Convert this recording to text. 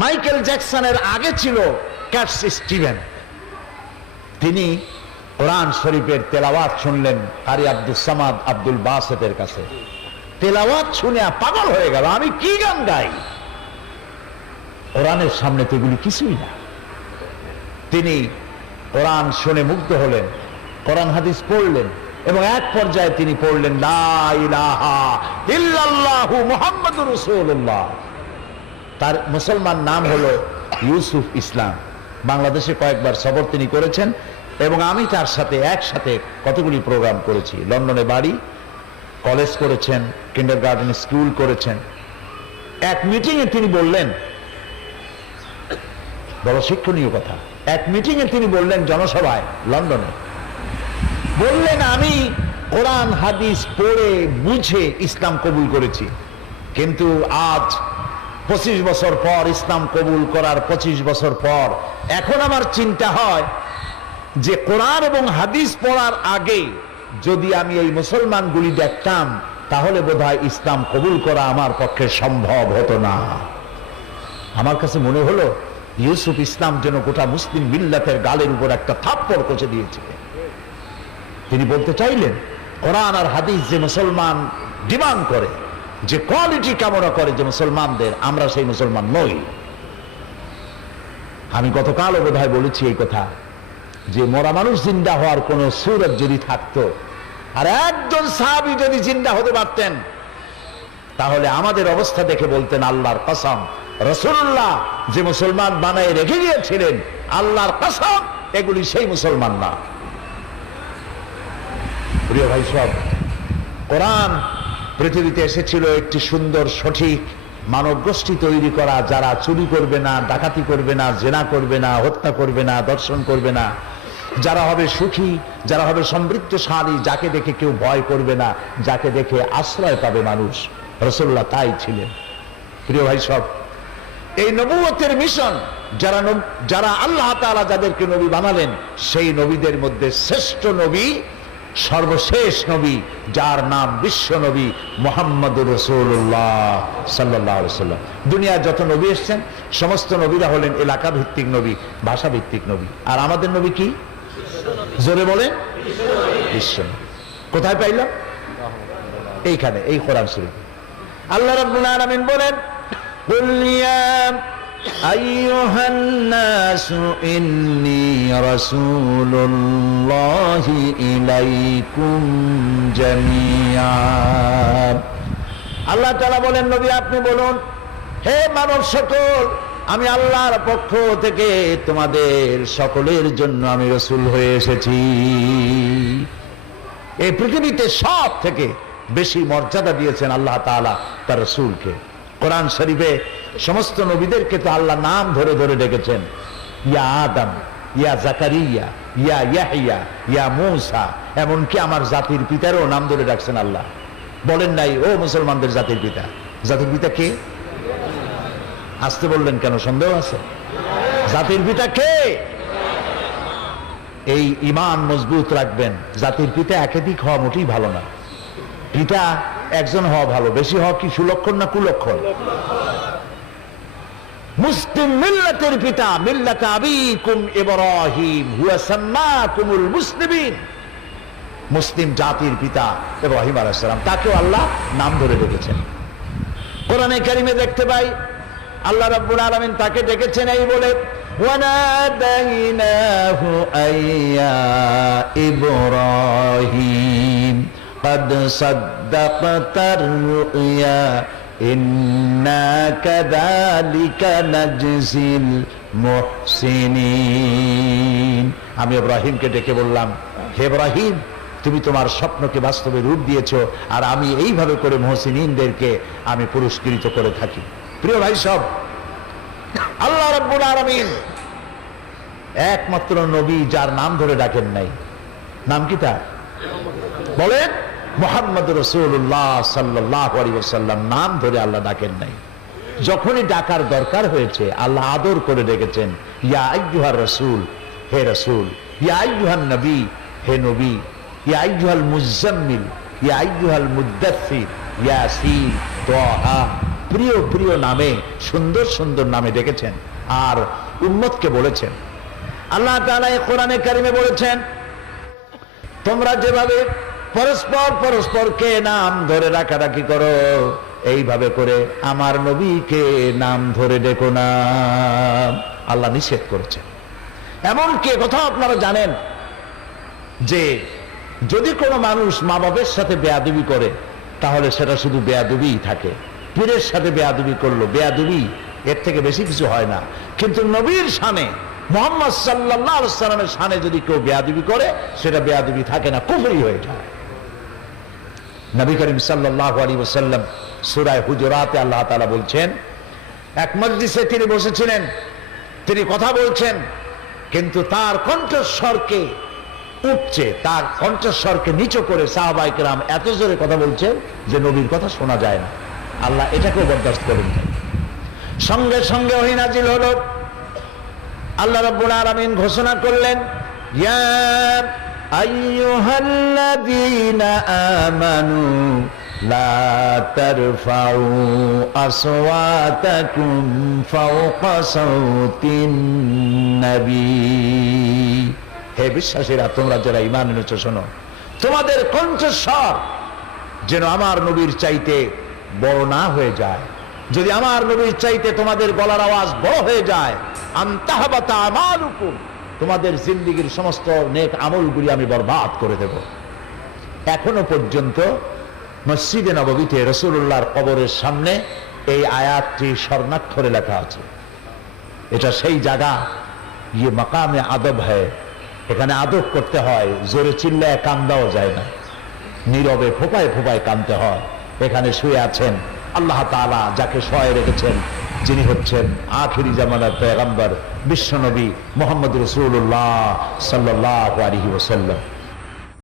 Michael জ্যাকসনের আগে ছিল cat Steven. তিনি কোরআন শরীফের তেলাওয়াত শুনলেন কারি আব্দুল সামাদ আব্দুল বাসেতের কাছে। তেলাওয়াত শুনে পাগল হয়ে গেল, আমি কি গান গাই, কোরআনের সামনে তো এগুলি কিছুই না। তিনি কোরআন শুনে মুগ্ধ হলেন, কোরআন হাদিস পড়লেন এবং এক পর্যায়ে তিনি পড়লেন লা ইলাহা ইল্লাল্লাহু মুহাম্মাদুর রাসূলুল্লাহ। তার মুসলমান নাম হলো ইউসুফ ইসলাম। বাংলাদেশে কয়েকবার সফর তিনি করেছেন এবং আমি তার সাথে একসাথে কতগুলি প্রোগ্রাম করেছি। লন্ডনে বাড়ি, কলেজ করেছেন, কিন্ডারগার্টেন স্কুল করেছেন। এক মিটিংয়ে তিনি বললেন, বড় শিক্ষণীয় কথা, এক মিটিংয়ে তিনি বললেন জনসভায় লন্ডনে, বললেন আমি কোরআন হাদিস পড়ে বুঝে ইসলাম কবুল করেছি, কিন্তু আজ 25 বছর পর, ইসলাম কবুল করার 25 বছর পর এখন আমার চিন্তা হয় যে কোরআন এবং হাদিস পড়ার আগে যদি আমি এই মুসলমানগুলি দেখতাম তাহলে বোধহয় ইসলাম কবুল করা আমার পক্ষে সম্ভব হতো না। আমার কাছে মনে হলো ইউসুফ ইসলাম যেন গোটা মুসলিম মিল্লাতের গালের উপর একটা থাপ্পড় কষে দিয়েছে। তিনি বলতে চাইলেন কোরআন আর হাদিস যে মুসলমান ডিমান্ড করে, যে কোয়ালিটি কামনা করে যে মুসলমানদের, আমরা সেই মুসলমান নই। আমি গতকালও বোধহয় বলেছি এই কথা যে মরা মানুষ জিন্দা হওয়ার কোন সুরত যদি থাকতো আর একজন সাহাবী যদি জিন্দা হতে পারতেন তাহলে আমাদের অবস্থা দেখে বলতেন আল্লাহর কসম, রাসূলুল্লাহ যে মুসলমান বানায় রেখে গিয়েছিলেন আল্লাহর কসম এগুলি সেই মুসলমান না। প্রিয় ভাই সব, কোরআন পৃথিবীতে এসেছিল একটি সুন্দর সঠিক মানব গোষ্ঠী তৈরি করা, যারা চুরি করবে না, ডাকাতি করবে না, জেনা করবে না, হত্যা করবে না, দর্শন করবে না, যারা হবে সুখী, যারা হবে সমৃদ্ধশালী, যাকে দেখে কেউ ভয় করবে না, যাকে দেখে আশ্রয় পাবে মানুষ। রাসূলুল্লাহ তাই ছিলেন। প্রিয় ভাই সব, এই নবুয়তের মিশন যারা আল্লাহ তাআলা যাদেরকে নবী বানালেন সেই নবীদের মধ্যে শ্রেষ্ঠ নবী, সর্বশেষ নবী, যার নাম বিশ্ব নবী মুহাম্মদুর রাসূলুল্লাহ সাল্লাল্লাহু আলাইহি ওয়াসাল্লাম। দুনিয়ার যত নবী এসেছেন সমস্ত নবীরা হলেন এলাকা ভিত্তিক নবী, ভাষা ভিত্তিক নবী। আর আমাদের নবী কি? জোরে বলেন, বিশ্ব নবী। কোথায় পাইলাম? এইখানে, এই কোরআন শরীফ। আল্লাহ রাব্বুল আলামিন বলেন কুল ইয়া আইয়ুহান নাসু ইন্নী রাসূলুল্লাহি ইলাইকুম জামিআন। আল্লাহ তাআলা বলেন নবী আপনি বলুন, হে মানব সকল, আমি আল্লাহর পক্ষ থেকে তোমাদের সকলের জন্য আমি রাসূল হয়ে এসেছি। এই পৃথিবীতে সব থেকে বেশি মর্যাদা দিয়েছেন আল্লাহ তাআলা তার রাসূলকে। কোরআন শরীফে সমস্ত নবীদেরকে তো আল্লাহ নাম ধরে ধরে ডেকেছেন, ইয়া আদম, ইয়া জাকারিয়া, ইয়া ইয়াহইয়া, ইয়া মূসা, এমনকি আমার জাতির পিতারও নাম ধরে ডাকছেন আল্লাহ। বলেন নাই ও মুসলমানদের জাতির পিতা? জাতির পিতা কে? আসতে বললেন কেন? সন্দেহ আছে? জাতির পিতা কে? এই ঈমান মজবুত রাখবেন। জাতির পিতা একাধিক হওয়া মোটেই ভালো না। পিতা একজন হওয়া ভালো, বেশি হওয়া কি সুলক্ষণ না কুলক্ষণ? মুসলিম মিল্লাতের পিতা মিল্লাত আবিকুম ইব্রাহিম হুয়া সাম্মাকুমুল মুসলিমিন। মুসলিম জাতির পিতা ইব্রাহিম আলাইহিস সালাম, তাকেও আল্লাহ নাম ধরে ডেকেছেন। কোরআনে কারিমে দেখতে পাই আল্লাহ রাব্বুল আলামিন তাকে ডেকেছেন এই বলে ওয়ানাদাইনাহু আইয়া ইব্রাহিম قد صدقت الرؤيا إنا كذلك نجزي المحسنين। আমি ইব্রাহিমকে ডেকে বললাম, হে ইব্রাহিম, তুমি তোমার স্বপ্নকে বাস্তবে রূপ দিয়েছো আর আমি এইভাবে করে মুহসিনিনদেরকে আমি পুরস্কৃত করে থাকি। প্রিয় ভাই সব, আল্লাহ রাব্বুল আলামিন একমাত্র নবী যার নাম ধরে ডাকেন নাই। নাম কি তার? বলেন, মুহাম্মদুর রাসূলুল্লাহ সাল্লাল্লাহু আলাইহি ওয়াসাল্লাম নাম ধরে আল্লাহ ডাকেন নাই। যখনই ডাকার দরকার হয়েছে আল্লাহ আদর করে ডেকেছেন, ইয়া আইয়ুহার রাসূল, হে রাসূল, ইয়া আইয়ুহান নবী, হে নবী, ইয়া আইয়ুহাল মুজাম্মিল, ইয়া আইয়ুহাল মুদ্দাথির, ইয়াসিন, তাহা, প্রিয় প্রিয় নামে, সুন্দর সুন্দর নামে ডেকেছেন আর উম্মতকে বলেছেন। আল্লাহ তাআলা এই কোরআনে কারিমে বলেছেন, তোমরা যেভাবে পরস্পর পরস্পরকে নাম ধরে রাখারাখি করো, এইভাবে করে আমার নবীকে নাম ধরে ডেকো না। আল্লাহ নিষেধ করেছেন। এমনকি কথা আপনারা জানেন যে যদি কোনো মানুষ মা বাবার সাথে বেয়াদবি করে তাহলে সেটা শুধু বেয়াদবিই থাকে। পীরের সাথে বেয়াদবি করলো, বেয়াদবি, এর থেকে বেশি কিছু হয় না। কিন্তু নবীর শানে, মুহাম্মদ সাল্লাল্লাহু আলাইহি ওয়াসাল্লামের শানে যদি কেউ বেয়াদবি করে সেটা বেয়াদবি থাকে না, কুফরি হয়ে যায়। নবী করিম সাল্লাল্লাহু আলাইহি ওয়াসাল্লাম সূরা হুজুরাতে আল্লাহ তাআলা বলছেন, এক মজলিসে তিনি বসেছিলেন, তিনি কথা বলছেন, কিন্তু তার কণ্ঠস্বরকে উঠছে, তার কণ্ঠস্বরকে নিচু করে সাহাবায়ে কেরাম এত জোরে কথা বলছেন যে নবীর কথা শোনা যায় না। আল্লাহ এটাকেও বরদাস্ত করেন। সঙ্গে সঙ্গে ওহী নাজিল হলো। আল্লাহ রাব্বুল আলামিন ঘোষণা করলেন, ইয়া আইয়ুহাল্লাযীনা আমানু লা তারফাউ আসওয়াতাকুম ফাওকা সাওতিন নবী। হে বিশ্বাসীরা, তোমরা যারা ঈমান এনেছো শোনো, তোমাদের কণ্ঠস্বর যেন আমার নবীর চাইতে বড় না হয়ে যায়। যদি আমার নবীর চাইতে তোমাদের গলার আওয়াজ বড় হয়ে যায়, আনতাহবাতা আমালুকুম, তোমাদের জিন্দেগীর সমস্ত নেক আমলগুলি আমি বরবাদ করে দেব। এখনো পর্যন্ত মসজিদে নববীতে রাসূলুল্লাহর কবরের সামনে এই আয়াতটি স্বর্ণাক্ষরে লেখা আছে। এটা সেই জায়গা, ইয়ে মাকামে আদব হয়, এখানে আদব করতে হয়, জোরে চিল্লায় কান্দাও যায় না, নীরবে ফোঁপায় ফোঁপায় কাঁদতে হয়। এখানে শুয়ে আছেন আল্লাহ তাআলা যাকে শোয়ায় রেখেছেন, যিনি হচ্ছেন আখিরি জামানার পয়গম্বর বিশ্বনবী মুহাম্মদ রাসূলুল্লাহ সাল্লাল্লাহু আলাইহি ওয়াসাল্লাম।